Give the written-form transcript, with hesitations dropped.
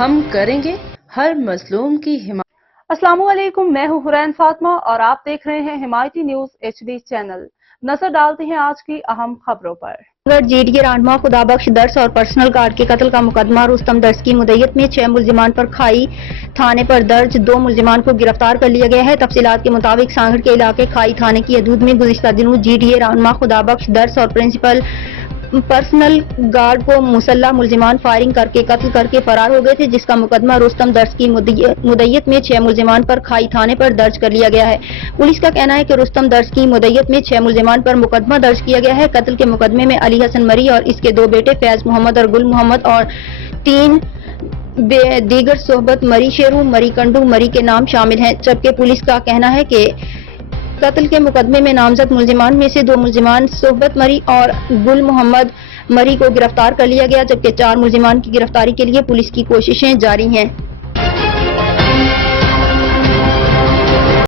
ہم کریں گے ہر مظلوم کی حمایت۔ السلام علیکم، میں ہوں حرین فاطمہ اور آپ دیکھ رہے ہیں حمایتی نیوز HD چینل۔ نظر ڈالتے ہیں آج کی اہم خبروں پر۔ GDA رہنما خدا بخش درس اور پرسنل گارڈ کے قتل کا مقدمہ رستم درس کی مدعیت میں 6 ملزمان پر کھائی تھانے پر درج، 2 ملزمان کو گرفتار کر لیا گیا ہے۔ تفصیلات کے مطابق سانگھڑ کے علاقے کھائی تھانے کی حدود میں گزشتہ دنوں GDA رہنما خدا بخش درس اور پرسنل گارڈ کو مسلح ملزمان فائرنگ کر کے قتل کر کے فرار ہو گئے تھے، جس کا مقدمہ رستم درس کی مدعیت میں 6 ملزمان پر کھائی تھانے پر درج کر لیا گیا ہے۔ پولیس کا کہنا ہے کہ رستم درس کی مدعیت میں 6 ملزمان پر مقدمہ درج کیا گیا ہے۔ قتل کے مقدمے میں علی حسن مری اور اس کے 2 بیٹے فیض محمد اور گل محمد اور 3 دیگر صحبت مری شیرو، مری کنڈو مری کے نام شامل ہیں، جبکہ پولیس کا کہنا ہے کہ قتل کے مقدمے میں نامزد ملزمان میں سے 2 ملزمان صحبت مری اور گل محمد مری کو گرفتار کر لیا گیا، جبکہ 4 ملزمان کی گرفتاری کے لیے پولیس کی کوششیں جاری ہیں۔